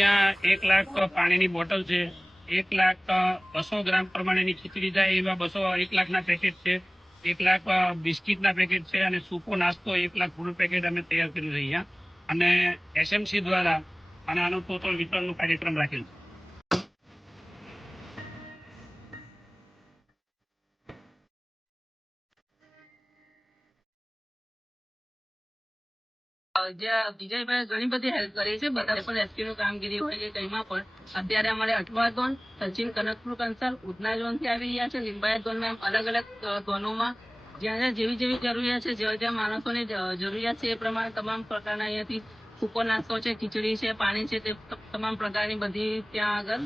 ત્યાં 1 લાખ પાણીની બોટલ છે, 1 લાખ 200 ગ્રામ પ્રમાણેની ખીચડી થાય એવા 1 લાખના પેકેટ છે, 1 લાખ બિસ્કીટના પેકેટ છે અને સૂકો નાસ્તો 1 લાખ ફૂડ પેકેટ અમે તૈયાર કર્યું છે અહીંયા. અને એસએમસી દ્વારા અને આનું ટોટલ વિતરણનો કાર્યક્રમ રાખેલ છે. વિજયભાઈ ઘણી બધી હેલ્પ કરી છે, બધા પણ રેસ્ક્યુની કામગીરી હોય કે કંઈમાં પણ. અત્યારે અમારે અઠવા ઝોન, સચિન કનકપુર કંસલ, ઉધના ઝોનથી આવી રહ્યા છે. લિંબાયત ઝોનમાં અલગ અલગ ઝોનોમાં જ્યાં જ્યાં જેવી જેવી જરૂરિયાત છે, જ્યાં જ્યાં માણસોની જરૂરિયાત છે એ પ્રમાણે તમામ પ્રકારના અહીંયાથી સૂકો નાસ્તો છે, ખીચડી છે, પાણી છે, તે તમામ પ્રકારની બધી ત્યાં આગળ